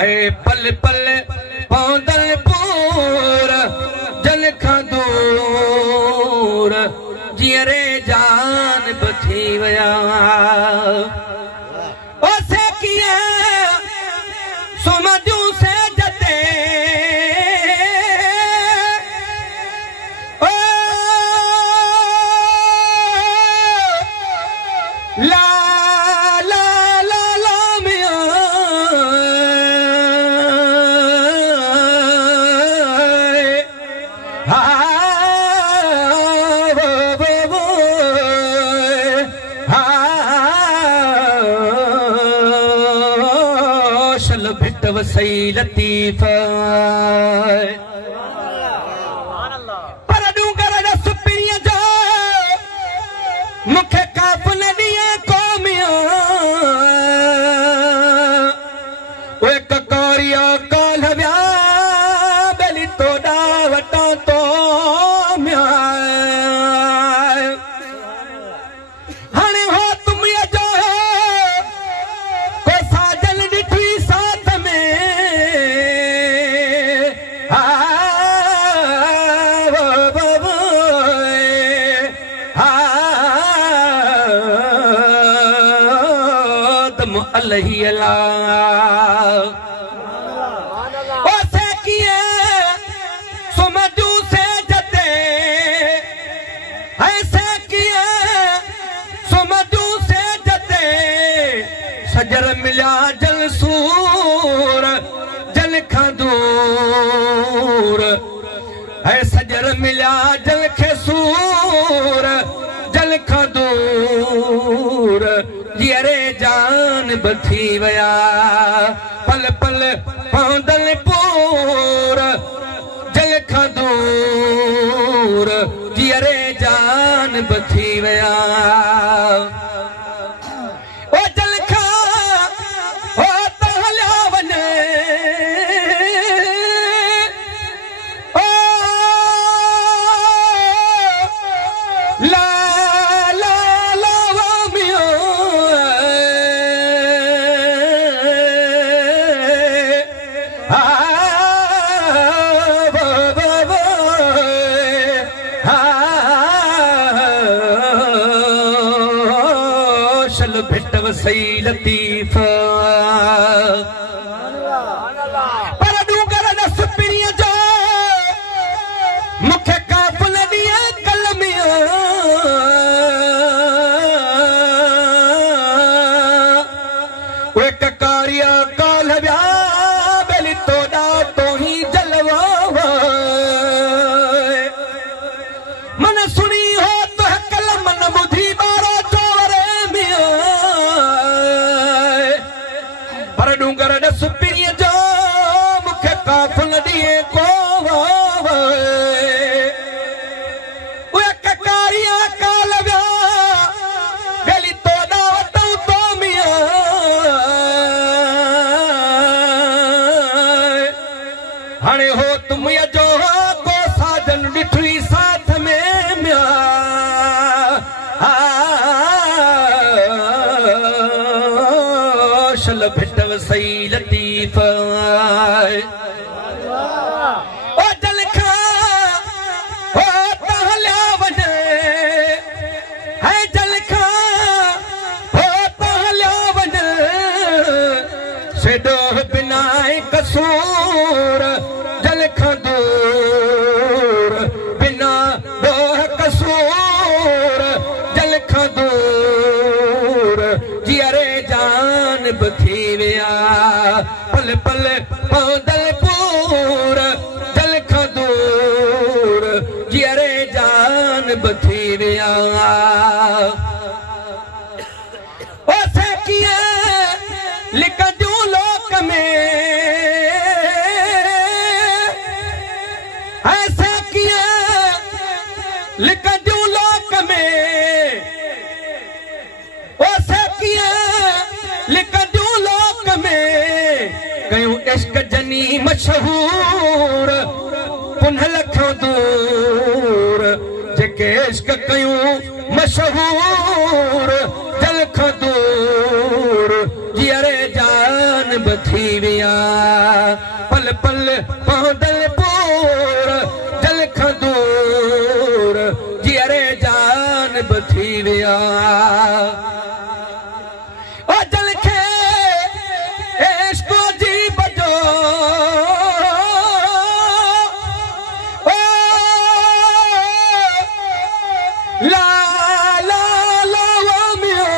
पल पल पौंदल पूर जल खां दूर जियरे जान बथी वया ओसे किए सुमजू से जते ओ ला ला ला ला मियां भिट वसई लतीफ पर डूंगर रस पिणीअ जो मूंखे काफ न ॾिए क़ौमिया उहे ककौरिया काल विया बेली तोॾा वटां तो मिया हाणे हो तुमीअ जो को साजन ॾिठी साथ में दम अलही अला ओसे किए सुमजू से जते ऐसे किए सुमजू से जते सजर मिलिया जल सूर जल खां दूर है सजर मिलिया जल खे सूर जल खां दूर जियरे जान बथी वया पल पल पौंदल पूर जल खां दूर जियरे जान बथी वया ओ जल खां ओ तहलिया वञे ओ ला ला ला वा मियां भिट वसई लतीफ पर डूंगर रस पिणीअ जो मूंखे काफ न ॾिए कलमिया उहे ककारिया काल विया बेली तोॾा तो ही जलवा मन सुणी हो तो कलम न ॿुधी ॿारो चोरे मियां पर डूंगर रस पिणीअ जो मूंखे काफ न ॾिए को उहे ककारिया काल विया बेली तोॾा वटूं तो मियां हाणे हो तुमीअ जो को साजन ॾिठी साथ में मिया शल भिट वसई लतीफ ओ जल खां ओ तहलिया वञे है जल खां ओ तहलिया वञे सेॾो बिना कसूर जल खां दूर बिना ॾोह कसूर जल खां दूर जियरे जान बथी विया पल पल पौंदल पूर जल खां दूर जियरे जान बथी विया ओसे किए लिकजूं लोक में ऐसे किए लिकजूं लोक में ओसे किए लिकजूं लोक में कयूं इश्क जनी मशहूर पुनः लखों दूर जेके इश्क कयूं मशहूर जल खां दूर जियरे जान बथी विया पल पल पहुंदल पूर जल खां दूर जीअरे जान बथी विया ओ जल खे इश्क़ जी बजो ओ ला ला ला मियो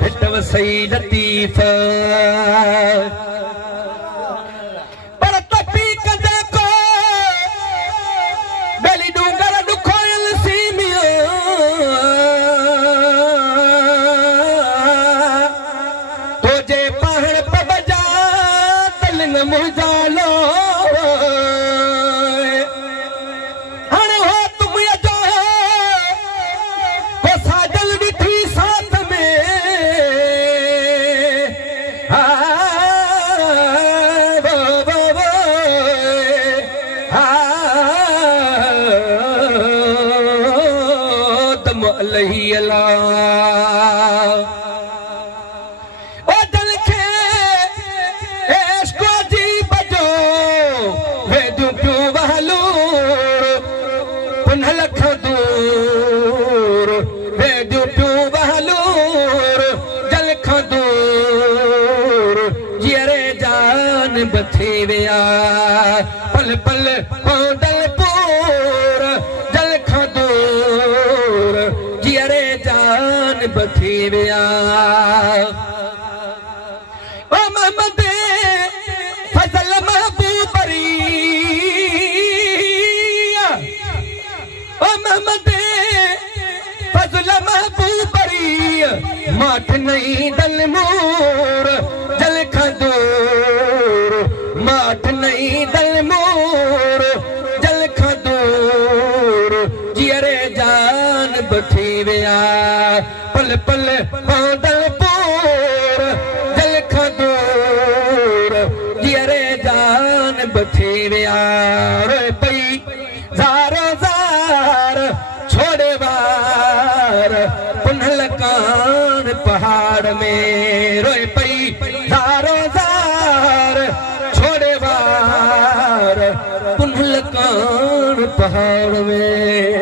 भिट वसई लतीफ़ पर तपी कंदे को बेली डूंगर दुखोयल सीमियो तो जे पहाड़ पे बजा तलंग मुजालो हणे हो तुम ये जो को साजल बिठी साथ में ओ दिल खे इश्क़ जी बजो वेदू पियो बहलूर पुन लख दूर वेदू पियो बहलूर जल खां दूर जीअरे जान बथी विया पल पल पहुंदल पूर जल खां दूर जीअरे जान बथी विया ओ मोहम्मद फज़ल महबूबरी ओ मोहम्मद फज़ल महबूबरी माठ नहीं दल मूर जल खां दूर माठ नहीं दल मूर जल खां दूर जीअरे जान बथी विया पल पल पहुंदल पूर जल खां दूर जीअरे जान बथी विया रोए पई ज़ारो ज़ार छोड़े वार पुनल कान पहाड़ में रोए पई ज़ारो ज़ार छोड़े वार पुनल कान पहाड़ में